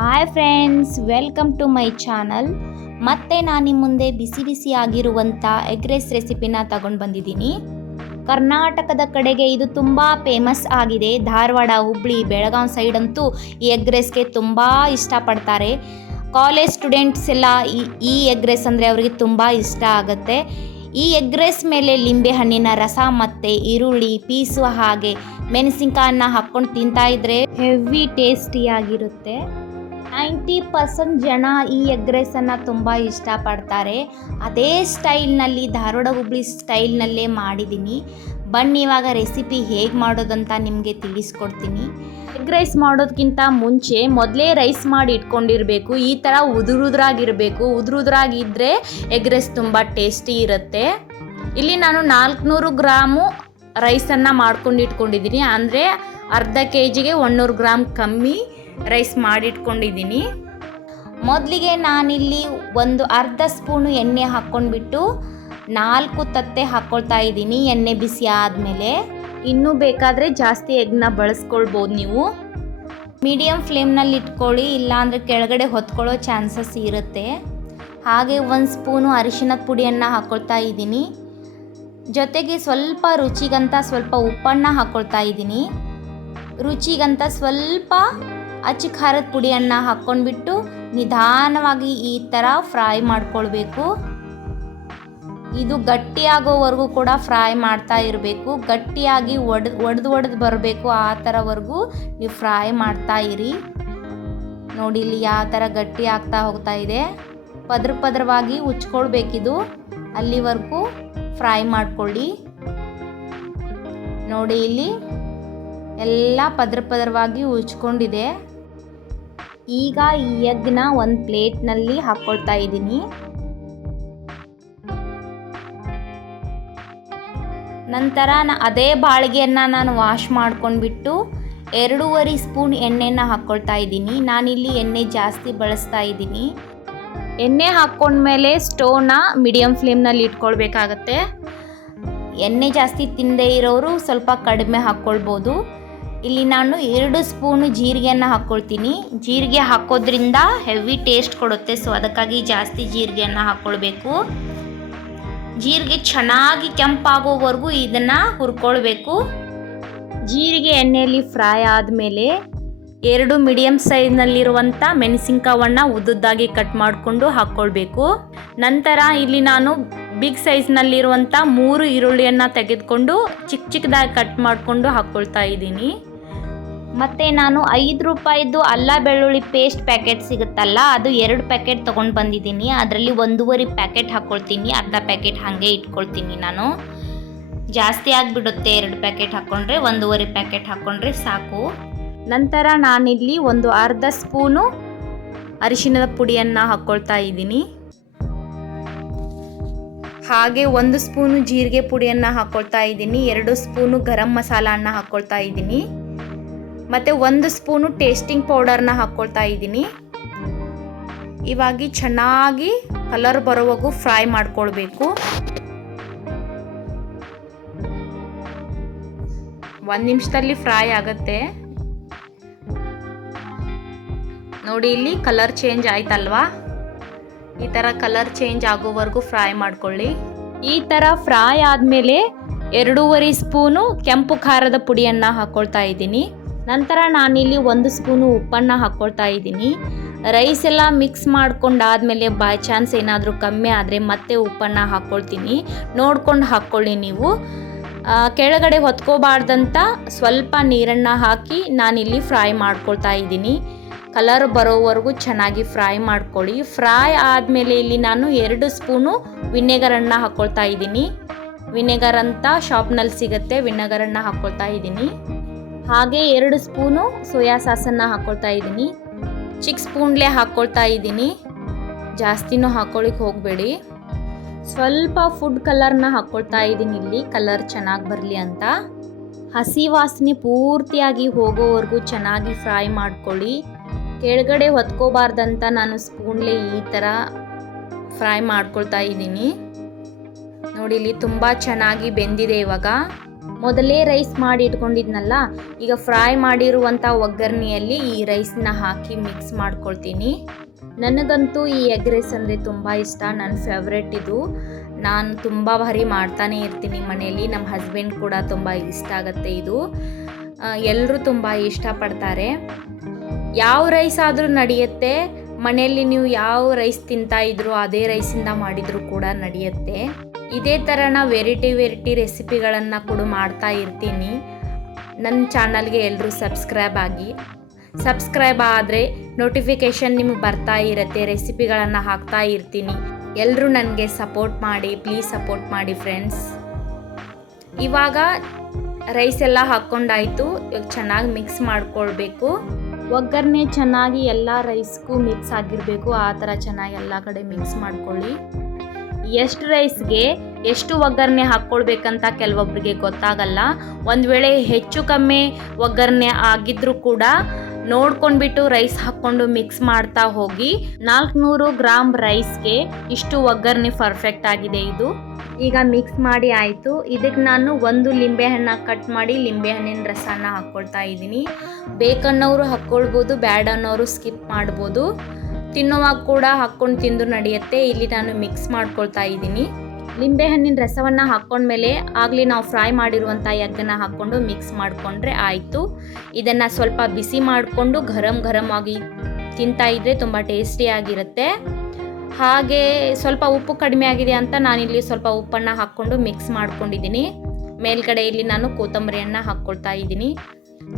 Hi friends, welcome to my channel. ಮತ್ತೆ ನಾನು ನಿಮ್ಮ ಮುಂದೆ ಬಿಸಿ ಬಿಸಿ ಆಗಿರುವಂಥ ಎಗ್ ರೈಸ್ ರೆಸಿಪಿನ ತಗೊಂಡು ಬಂದಿದ್ದೀನಿ. ಕರ್ನಾಟಕದ ಕಡೆಗೆ ಇದು ತುಂಬ ಫೇಮಸ್ ಆಗಿದೆ. ಧಾರವಾಡ, ಹುಬ್ಬಳ್ಳಿ, ಬೆಳಗಾವಿ ಸೈಡ್ ಅಂತೂ ಈ ಎಗ್ ರೈಸ್ಗೆ ತುಂಬ ಇಷ್ಟಪಡ್ತಾರೆ. ಕಾಲೇಜ್ ಸ್ಟೂಡೆಂಟ್ಸ್ ಎಲ್ಲ ಈ ಎಗ್ ರೈಸ್ ಅಂದರೆ ಅವರಿಗೆ ತುಂಬ ಇಷ್ಟ ಆಗುತ್ತೆ. ಈ ಎಗ್ ರೈಸ್ ಮೇಲೆ ಲಿಂಬೆ ಹಣ್ಣಿನ ರಸ ಮತ್ತು ಈರುಳ್ಳಿ ಪೀಸು ಹಾಗೆ ಮೆಣಸಿನ್ಕಾಯನ್ನ ಹಾಕ್ಕೊಂಡು ತಿಂತಾಯಿದ್ರೆ ಹೆವಿ ಟೇಸ್ಟಿಯಾಗಿರುತ್ತೆ. 90% ಜನ ಈ ಎಗ್ ರೈಸನ್ನು ತುಂಬ ಇಷ್ಟಪಡ್ತಾರೆ. ಅದೇ ಸ್ಟೈಲ್ನಲ್ಲಿ, ಧಾರವಾಡ ಹುಬ್ಬಳ್ಳಿ ಸ್ಟೈಲ್ನಲ್ಲೇ ಮಾಡಿದ್ದೀನಿ. ಬನ್ನಿ ಇವಾಗ ರೆಸಿಪಿ ಹೇಗೆ ಮಾಡೋದಂತ ನಿಮಗೆ ತಿಳಿಸ್ಕೊಡ್ತೀನಿ. ಎಗ್ ರೈಸ್ ಮಾಡೋದಕ್ಕಿಂತ ಮುಂಚೆ ಮೊದಲೇ ರೈಸ್ ಮಾಡಿ ಇಟ್ಕೊಂಡಿರಬೇಕು. ಈ ಥರ ಉದುರುದ್ರಾಗಿರಬೇಕು. ಉದುರುದ್ರಾಗಿದ್ದರೆ ಎಗ್ ರೈಸ್ ತುಂಬ ಟೇಸ್ಟಿ ಇರುತ್ತೆ. ಇಲ್ಲಿ ನಾನು 400 ಗ್ರಾಮು ರೈಸನ್ನು ಮಾಡ್ಕೊಂಡು ಇಟ್ಕೊಂಡಿದ್ದೀನಿ. ಅಂದರೆ ಅರ್ಧ ಕೆಜಿಗೆ 100 ಗ್ರಾಮ್ ಕಮ್ಮಿ ರೈಸ್ ಮಾಡಿಟ್ಕೊಂಡಿದ್ದೀನಿ. ಮೊದಲಿಗೆ ನಾನಿಲ್ಲಿ ಒಂದು ಅರ್ಧ ಸ್ಪೂನು ಎಣ್ಣೆ ಹಾಕ್ಕೊಂಡ್ಬಿಟ್ಟು 4 ತತ್ತೆ ಹಾಕ್ಕೊಳ್ತಾ ಇದ್ದೀನಿ. ಎಣ್ಣೆ ಬಿಸಿ ಆದಮೇಲೆ ಇನ್ನೂ ಬೇಕಾದರೆ ಜಾಸ್ತಿ ಎಗ್ನ ಬಳಸ್ಕೊಳ್ಬೋದು ನೀವು. ಮೀಡಿಯಮ್ ಫ್ಲೇಮ್ನಲ್ಲಿ ಇಟ್ಕೊಳ್ಳಿ, ಇಲ್ಲಾಂದರೆ ಕೆಳಗಡೆ ಹೊತ್ಕೊಳ್ಳೋ ಚಾನ್ಸಸ್ ಇರುತ್ತೆ. ಹಾಗೆ 1 ಸ್ಪೂನು ಅರಿಶಿಣದ ಪುಡಿಯನ್ನು ಹಾಕ್ಕೊಳ್ತಾ ಇದ್ದೀನಿ. ಜೊತೆಗೆ ಸ್ವಲ್ಪ ರುಚಿಗಂತ ಸ್ವಲ್ಪ ಉಪ್ಪನ್ನು ಹಾಕ್ಕೊಳ್ತಾ ಇದ್ದೀನಿ. ರುಚಿಗಂತ ಸ್ವಲ್ಪ ಅಚ್ಚ ಖಾರದ ಪುಡಿಯನ್ನು ಹಾಕ್ಕೊಂಡ್ಬಿಟ್ಟು ನಿಧಾನವಾಗಿ ಈ ಥರ ಫ್ರೈ ಮಾಡ್ಕೊಳ್ಬೇಕು. ಇದು ಗಟ್ಟಿಯಾಗೋವರೆಗೂ ಕೂಡ ಫ್ರೈ ಮಾಡ್ತಾ ಇರಬೇಕು. ಗಟ್ಟಿಯಾಗಿ ಒಡೆದು ಬರಬೇಕು. ಆ ಥರವರೆಗೂ ನೀವು ಫ್ರೈ ಮಾಡ್ತಾ ಇರಿ. ನೋಡಿ ಇಲ್ಲಿ ಯಾವ ಥರ ಗಟ್ಟಿ ಆಗ್ತಾ ಹೋಗ್ತಾ ಇದೆ. ಪದರವಾಗಿ ಉಚ್ಕೊಳ್ಬೇಕಿದು. ಅಲ್ಲಿವರೆಗೂ ಫ್ರೈ ಮಾಡ್ಕೊಳ್ಳಿ. ನೋಡಿ ಇಲ್ಲಿ ಎಲ್ಲ ಪದರವಾಗಿ ಉಚ್ಕೊಂಡಿದೆ. ಈಗ ಈ ಎಗ್ನ ಒಂದು ಪ್ಲೇಟ್ನಲ್ಲಿ ಹಾಕ್ಕೊಳ್ತಾ ಇದ್ದೀನಿ. ನಂತರ ಅದೇ ಬಾಳಿಗೆಯನ್ನು ನಾನು ವಾಶ್ ಮಾಡ್ಕೊಂಡ್ಬಿಟ್ಟು 2.5 ಸ್ಪೂನ್ ಎಣ್ಣೆನ ಹಾಕ್ಕೊಳ್ತಾ ಇದ್ದೀನಿ. ನಾನಿಲ್ಲಿ ಎಣ್ಣೆ ಜಾಸ್ತಿ ಬಳಸ್ತಾ ಇದ್ದೀನಿ. ಎಣ್ಣೆ ಹಾಕ್ಕೊಂಡ್ಮೇಲೆ ಸ್ಟೋವ್ನ ಮೀಡಿಯಮ್ ಫ್ಲೇಮ್ನಲ್ಲಿ ಇಟ್ಕೊಳ್ಬೇಕಾಗತ್ತೆ. ಎಣ್ಣೆ ಜಾಸ್ತಿ ತಿನ್ನದೇ ಇರೋರು ಸ್ವಲ್ಪ ಕಡಿಮೆ ಹಾಕ್ಕೊಳ್ಬೋದು. ಇಲ್ಲಿ ನಾನು 2 ಸ್ಪೂನು ಜೀರಿಗೆಯನ್ನು ಹಾಕ್ಕೊಳ್ತೀನಿ. ಜೀರಿಗೆ ಹಾಕೋದ್ರಿಂದ ಹೆವಿ ಟೇಸ್ಟ್ ಕೊಡುತ್ತೆ. ಸೊ ಅದಕ್ಕಾಗಿ ಜಾಸ್ತಿ ಜೀರಿಗೆಯನ್ನು ಹಾಕ್ಕೊಳ್ಬೇಕು. ಜೀರಿಗೆ ಚೆನ್ನಾಗಿ ಕೆಂಪಾಗೋವರೆಗೂ ಇದನ್ನು ಹುರ್ಕೊಳ್ಬೇಕು. ಜೀರಿಗೆ ಎಣ್ಣೆಯಲ್ಲಿ ಫ್ರೈ ಆದಮೇಲೆ 2 ಮೀಡಿಯಮ್ ಸೈಜ್ನಲ್ಲಿರುವಂಥ ಮೆಣಸಿನ್ಕಾವನ್ನು ಉದ್ದುದ್ದಾಗಿ ಕಟ್ ಮಾಡಿಕೊಂಡು ಹಾಕ್ಕೊಳ್ಬೇಕು. ನಂತರ ಇಲ್ಲಿ ನಾನು ಬಿಗ್ ಸೈಜ್ನಲ್ಲಿರುವಂಥ 3 ಈರುಳ್ಳಿಯನ್ನು ತೆಗೆದುಕೊಂಡು ಚಿಕ್ಕದಾಗಿ ಕಟ್ ಮಾಡಿಕೊಂಡು ಹಾಕ್ಕೊಳ್ತಾ ಇದ್ದೀನಿ. ಮತ್ತು ನಾನು 5 ರೂಪಾಯಿದು ಅಲ್ಲ ಬೆಳ್ಳುಳ್ಳಿ ಪೇಸ್ಟ್ ಪ್ಯಾಕೆಟ್ ಸಿಗುತ್ತಲ್ಲ, ಅದು 2 ಪ್ಯಾಕೆಟ್ ತೊಗೊಂಡು ಬಂದಿದ್ದೀನಿ. ಅದರಲ್ಲಿ 1.5 ಪ್ಯಾಕೆಟ್ ಹಾಕ್ಕೊಳ್ತೀನಿ. ಅರ್ಧ ಪ್ಯಾಕೆಟ್ ಹಾಗೆ ಇಟ್ಕೊಳ್ತೀನಿ ನಾನು. ಜಾಸ್ತಿ ಆಗಿಬಿಡುತ್ತೆ 2 ಪ್ಯಾಕೆಟ್ ಹಾಕ್ಕೊಂಡ್ರೆ. 1.5 ಪ್ಯಾಕೆಟ್ ಹಾಕ್ಕೊಂಡ್ರೆ ಸಾಕು. ನಂತರ ನಾನಿಲ್ಲಿ ಒಂದು ಅರ್ಧ ಸ್ಪೂನು ಅರಿಶಿಣದ ಪುಡಿಯನ್ನು ಹಾಕ್ಕೊಳ್ತಾ ಇದ್ದೀನಿ. ಹಾಗೆ 1 ಸ್ಪೂನು ಜೀರಿಗೆ ಪುಡಿಯನ್ನು ಹಾಕ್ಕೊಳ್ತಾ ಇದ್ದೀನಿ. 2 ಸ್ಪೂನು ಗರಂ ಮಸಾಲವನ್ನು ಹಾಕ್ಕೊಳ್ತಾ ಇದ್ದೀನಿ. ಮತ್ತು 1 ಸ್ಪೂನು ಟೇಸ್ಟಿಂಗ್ ಪೌಡರ್ನ ಹಾಕ್ಕೊಳ್ತಾ ಇದ್ದೀನಿ. ಇವಾಗಿ ಚೆನ್ನಾಗಿ ಕಲರ್ ಬರೋವರೆಗೂ ಫ್ರೈ ಮಾಡ್ಕೊಳ್ಬೇಕು. 1 ನಿಮಿಷದಲ್ಲಿ ಫ್ರೈ ಆಗುತ್ತೆ. ನೋಡಿ ಇಲ್ಲಿ ಕಲರ್ ಚೇಂಜ್ ಆಯ್ತಲ್ವಾ? ಈ ಥರ ಕಲರ್ ಚೇಂಜ್ ಆಗೋವರೆಗೂ ಫ್ರೈ ಮಾಡ್ಕೊಳ್ಳಿ. ಈ ಥರ ಫ್ರೈ ಆದಮೇಲೆ 2.5 ಸ್ಪೂನು ಕೆಂಪು ಖಾರದ ಪುಡಿಯನ್ನು ಹಾಕ್ಕೊಳ್ತಾ ಇದ್ದೀನಿ. ನಂತರ ನಾನಿಲ್ಲಿ 1 ಸ್ಪೂನು ಉಪ್ಪನ್ನು ಹಾಕ್ಕೊಳ್ತಾ ಇದ್ದೀನಿ. ರೈಸ್ ಎಲ್ಲ ಮಿಕ್ಸ್ ಮಾಡ್ಕೊಂಡಾದಮೇಲೆ ಬೈ ಚಾನ್ಸ್ ಏನಾದರೂ ಕಮ್ಮಿ ಆದರೆ ಮತ್ತೆ ಉಪ್ಪನ್ನು ಹಾಕ್ಕೊಳ್ತೀನಿ. ನೋಡ್ಕೊಂಡು ಹಾಕ್ಕೊಳ್ಳಿ ನೀವು. ಕೆಳಗಡೆ ಹೊತ್ಕೋಬಾರ್ದಂತ ಸ್ವಲ್ಪ ನೀರನ್ನು ಹಾಕಿ ನಾನಿಲ್ಲಿ ಫ್ರೈ ಮಾಡ್ಕೊಳ್ತಾ ಇದ್ದೀನಿ. ಕಲರ್ ಬರೋವರೆಗೂ ಚೆನ್ನಾಗಿ ಫ್ರೈ ಮಾಡ್ಕೊಳ್ಳಿ. ಫ್ರೈ ಆದಮೇಲೆ ಇಲ್ಲಿ ನಾನು 2 ಸ್ಪೂನು ವಿನೆಗರನ್ನು ಹಾಕ್ಕೊಳ್ತಾ ಇದ್ದೀನಿ. ವಿನೆಗರ್ ಅಂತ ಶಾಪ್ನಲ್ಲಿ ಸಿಗುತ್ತೆ, ವಿನೆಗರನ್ನು ಹಾಕ್ಕೊಳ್ತಾ ಇದ್ದೀನಿ. ಹಾಗೆ 2 ಸ್ಪೂನು ಸೋಯಾ ಸಾಸನ್ನು ಹಾಕ್ಕೊಳ್ತಾ ಇದ್ದೀನಿ. ಚಿಕ್ಕ ಸ್ಪೂನ್ಲೇ ಹಾಕ್ಕೊಳ್ತಾ ಇದ್ದೀನಿ, ಜಾಸ್ತಿನೂ ಹಾಕ್ಕೊಳ್ಳಿಕ್ಕೆ ಹೋಗಬೇಡಿ. ಸ್ವಲ್ಪ ಫುಡ್ ಕಲರ್ನ ಹಾಕ್ಕೊಳ್ತಾ ಇದ್ದೀನಿ ಇಲ್ಲಿ, ಕಲರ್ ಚೆನ್ನಾಗಿ ಬರಲಿ ಅಂತ. ಹಸಿ ವಾಸನೆ ಪೂರ್ತಿಯಾಗಿ ಹೋಗೋವರೆಗೂ ಚೆನ್ನಾಗಿ ಫ್ರೈ ಮಾಡ್ಕೊಳ್ಳಿ. ಕೆಳಗಡೆ ಹೊತ್ಕೋಬಾರ್ದಂತ ನಾನು ಸ್ಪೂನ್ಲೇ ಈ ಥರ ಫ್ರೈ ಮಾಡ್ಕೊಳ್ತಾ ಇದ್ದೀನಿ. ನೋಡಿ ಇಲ್ಲಿ ತುಂಬ ಚೆನ್ನಾಗಿ ಬೆಂದಿದೆ. ಇವಾಗ ಮೊದಲೇ ರೈಸ್ ಮಾಡಿ ಇಟ್ಕೊಂಡಿದ್ನಲ್ಲ, ಈಗ ಫ್ರೈ ಮಾಡಿರುವಂಥ ಒಗ್ಗರಣೆಯಲ್ಲಿ ಈ ರೈಸ್ನ ಹಾಕಿ ಮಿಕ್ಸ್ ಮಾಡ್ಕೊಳ್ತೀನಿ. ನನಗಂತೂ ಈ ಎಗ್ ರೈಸ್ ಅಂದರೆ ತುಂಬ ಇಷ್ಟ, ನನ್ನ ಫೇವ್ರೆಟ್ ಇದು. ನಾನು ತುಂಬ ಬಾರಿ ಮಾಡ್ತಾನೆ ಇರ್ತೀನಿ ಮನೆಯಲ್ಲಿ. ನಮ್ಮ ಹಸ್ಬೆಂಡ್ ಕೂಡ ತುಂಬ ಇಷ್ಟ ಆಗುತ್ತೆ ಇದು. ಎಲ್ಲರೂ ತುಂಬ ಇಷ್ಟಪಡ್ತಾರೆ. ಯಾವ ರೈಸ್ ಆದರೂ ನಡೆಯುತ್ತೆ. ಮನೆಯಲ್ಲಿ ನೀವು ಯಾವ ರೈಸ್ ತಿಂತಾ ಇದ್ರು ಅದೇ ರೈಸಿಂದ ಮಾಡಿದರೂ ಕೂಡ ನಡೆಯುತ್ತೆ. ಇದೇ ಥರನ ವೆರೈಟಿ ರೆಸಿಪಿಗಳನ್ನು ಕೂಡ ಮಾಡ್ತಾ ಇರ್ತೀನಿ. ನನ್ನ ಚಾನಲ್ಗೆ ಎಲ್ಲರೂ ಸಬ್ಸ್ಕ್ರೈಬ್ ಆದರೆ ನೋಟಿಫಿಕೇಷನ್ ನಿಮಗೆ ಬರ್ತಾ ಇರುತ್ತೆ, ರೆಸಿಪಿಗಳನ್ನು ಹಾಕ್ತಾ ಇರ್ತೀನಿ. ಎಲ್ಲರೂ ನನಗೆ ಪ್ಲೀಸ್ ಸಪೋರ್ಟ್ ಮಾಡಿ ಫ್ರೆಂಡ್ಸ್. ಇವಾಗ ರೈಸ್ ಎಲ್ಲ ಹಾಕ್ಕೊಂಡಾಯಿತು. ಇವಾಗ ಚೆನ್ನಾಗಿ ಮಿಕ್ಸ್ ಮಾಡ್ಕೊಳ್ಬೇಕು. ಒಗ್ಗರಣೆ ಚೆನ್ನಾಗಿ ಎಲ್ಲ ರೈಸ್ಗೂ ಮಿಕ್ಸ್ ಆಗಿರಬೇಕು. ಆ ಥರ ಚೆನ್ನಾಗಿ ಎಲ್ಲ ಕಡೆ ಮಿಕ್ಸ್ ಮಾಡ್ಕೊಳ್ಳಿ. ಎಷ್ಟು ರೈಸ್ಗೆ ಎಷ್ಟು ಒಗ್ಗರಣೆ ಹಾಕ್ಕೊಳ್ಬೇಕಂತ ಕೆಲವೊಬ್ಬರಿಗೆ ಗೊತ್ತಾಗಲ್ಲ. ಒಂದು ವೇಳೆ ಹೆಚ್ಚು ಕಮ್ಮಿ ಒಗ್ಗರಣೆ ಆಗಿದ್ರೂ ಕೂಡ ನೋಡ್ಕೊಂಡ್ಬಿಟ್ಟು ರೈಸ್ ಹಾಕ್ಕೊಂಡು ಮಿಕ್ಸ್ ಮಾಡ್ತಾ ಹೋಗಿ. 400 ಗ್ರಾಮ್ ರೈಸ್ಗೆ ಇಷ್ಟು ಒಗ್ಗರಣೆ ಪರ್ಫೆಕ್ಟ್ ಆಗಿದೆ ಇದು. ಈಗ ಮಿಕ್ಸ್ ಮಾಡಿ ಆಯಿತು. ಇದಕ್ಕೆ ನಾನು 1 ಲಿಂಬೆಹಣ್ಣ ಕಟ್ ಮಾಡಿ ಲಿಂಬೆಹಣ್ಣಿನ ರಸನ ಹಾಕ್ಕೊಳ್ತಾ ಇದ್ದೀನಿ. ಬೇಕನ್ನೋರು ಹಾಕ್ಕೊಳ್ಬೋದು, ಬ್ಯಾಡ್ ಅನ್ನೋರು ಸ್ಕಿಪ್ ಮಾಡ್ಬೋದು. ತಿನ್ನುವಾಗ ಕೂಡ ಹಾಕ್ಕೊಂಡು ತಿಂದು ನಡೆಯುತ್ತೆ. ಇಲ್ಲಿ ನಾನು ಮಿಕ್ಸ್ ಮಾಡ್ಕೊಳ್ತಾ ಇದ್ದೀನಿ. ಲಿಂಬೆಹಣ್ಣಿನ ರಸವನ್ನು ಹಾಕ್ಕೊಂಡ್ಮೇಲೆ ಆಗಲಿ ನಾವು ಫ್ರೈ ಮಾಡಿರುವಂಥ ಎಗ್ಗನ್ನು ಹಾಕ್ಕೊಂಡು ಮಿಕ್ಸ್ ಮಾಡಿಕೊಂಡ್ರೆ ಆಯಿತು. ಇದನ್ನು ಸ್ವಲ್ಪ ಬಿಸಿ ಮಾಡಿಕೊಂಡು ಗರಂ ಆಗಿ ತಿಂತಾ ಇದ್ದರೆ ತುಂಬ ಟೇಸ್ಟಿಯಾಗಿರುತ್ತೆ. ಹಾಗೆ ಸ್ವಲ್ಪ ಉಪ್ಪು ಕಡಿಮೆ ಆಗಿದೆ ಅಂತ ನಾನಿಲ್ಲಿ ಸ್ವಲ್ಪ ಉಪ್ಪನ್ನು ಹಾಕ್ಕೊಂಡು ಮಿಕ್ಸ್ ಮಾಡ್ಕೊಂಡಿದ್ದೀನಿ. ಮೇಲ್ಗಡೆ ಇಲ್ಲಿ ನಾನು ಕೊತ್ತಂಬರಿಯನ್ನು ಹಾಕ್ಕೊಳ್ತಾ ಇದ್ದೀನಿ.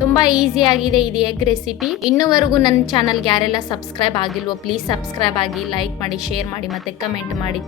ತುಂಬ ಈಸಿಯಾಗಿದೆ ಇದು ಎಗ್ ರೆಸಿಪಿ. ಇನ್ನೂವರೆಗೂ ನನ್ನ ಚಾನಲ್ಗೆ ಯಾರೆಲ್ಲ ಸಬ್ಸ್ಕ್ರೈಬ್ ಆಗಿಲ್ವೋ ಪ್ಲೀಸ್ ಸಬ್ಸ್ಕ್ರೈಬ್ ಆಗಿ, ಲೈಕ್ ಮಾಡಿ, ಶೇರ್ ಮಾಡಿ ಮತ್ತು ಕಮೆಂಟ್ ಮಾಡಿ.